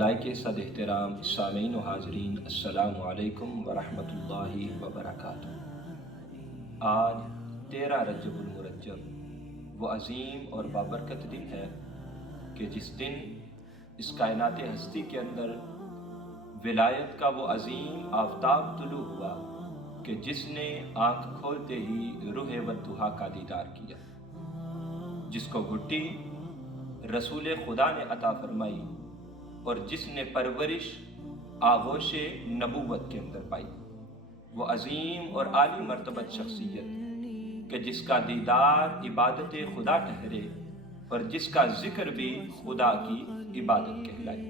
لائق صد احترام سامعین و حاضرین، السلام علیکم ورحمۃ اللہ وبرکاتہ۔ آج 13 رجب المرجب وہ عظیم اور بابرکت دن ہے کہ جس دن اس کائنات ہستی کے اندر ولایت کا وہ عظیم آفتاب طلوع ہوا کہ جس نے آنکھ کھولتے ہی روح والضحیٰ کا دیدار کیا، جس کو گھٹی رسول خدا نے عطا فرمائی اور جس نے پرورش آغوش نبوت کے اندر پائی، وہ عظیم اور عالی مرتبت شخصیت کہ جس کا دیدار عبادت خدا ٹھہرے اور جس کا ذکر بھی خدا کی عبادت کہلائے،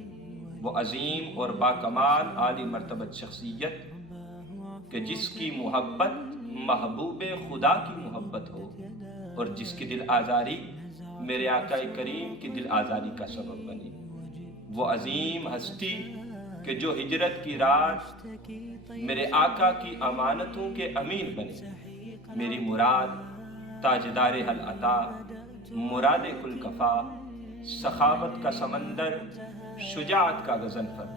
وہ عظیم اور باکمال عالی مرتبت شخصیت کہ جس کی محبت محبوب خدا کی محبت ہو اور جس کی دل آزاری میرے آقا کریم کی دل آزاری کا سبب بنی، وہ عظیم ہستی کہ جو ہجرت کی رات میرے آقا کی امانتوں کے امین بنے، میری مراد تاجدار حل عطا، مراد کل کفا، سخاوت کا سمندر، شجاعت کا غضنفر،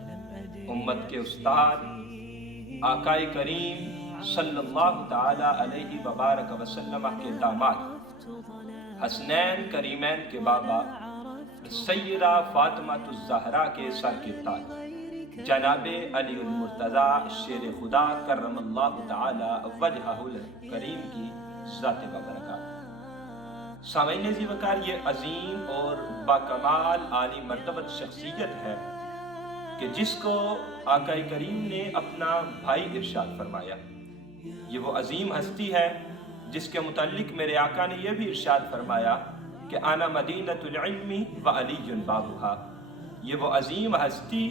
امت کے استاد آقا کریم صلی اللہ تعالی علیہ وبارک وسلم کے داماد، حسنین کریمین کے بابا سیدہ فاطمہ الزہرا کے سر کے تاج جناب علی المرتضیٰ شیر خدا کرم اللہ تعالی وجہہ الکریم کی ذات بابرکات۔ سامعین عزیز وقار، یہ عظیم اور باکمال عالی مرتبت شخصیت ہے کہ جس کو آقا کریم نے اپنا بھائی ارشاد فرمایا۔ یہ وہ عظیم ہستی ہے جس کے متعلق میرے آقا نے یہ بھی ارشاد فرمایا کہ انا مدینۃ العلم و علی بابھا۔ یہ وہ عظیم ہستی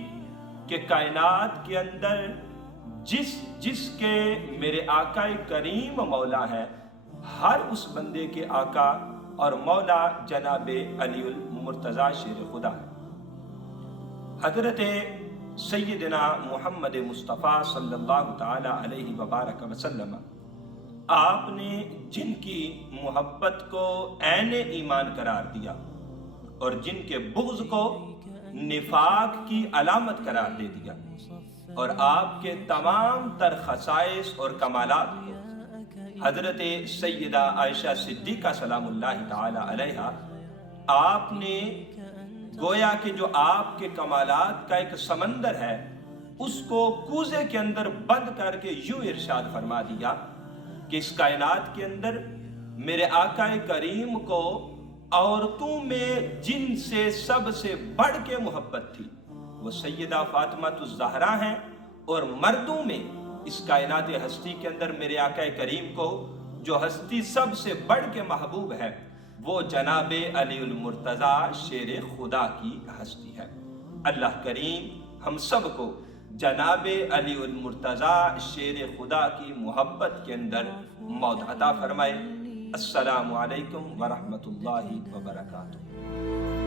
کہ کائنات کے اندر جس کے میرے آقا کریم مولا ہے، ہر اس بندے کے آقا اور مولا جناب علی المرتضیٰ شیر خدا ہے۔ حضرت سیدنا محمد مصطفیٰ صلی اللہ تعالی علیہ وبارک وسلم، آپ نے جن کی محبت کو عین ایمان قرار دیا اور جن کے بغض کو نفاق کی علامت قرار دے دیا، اور آپ کے تمام تر خصائص اور کمالات کو حضرت سیدہ عائشہ صدیقہ سلام اللہ تعالی علیہا آپ نے گویا کہ جو آپ کے کمالات کا ایک سمندر ہے اس کو کوزے کے اندر بند کر کے یوں ارشاد فرما دیا کہ اس کائنات کے اندر میرے آقا کریم کو عورتوں میں جن سے سب سے بڑھ کے محبت تھی وہ سیدہ فاطمہ الزہرا ہیں، اور مردوں میں اس کائنات ہستی کے اندر میرے آقا کریم کو جو ہستی سب سے بڑھ کے محبوب ہے وہ جناب علی المرتضیٰ شیر خدا کی ہستی ہے۔ اللہ کریم ہم سب کو جناب علی المرتضیٰ شیر خدا کی محبت کے اندر موت عطا فرمائے۔ السلام علیکم ورحمۃ اللہ وبرکاتہ۔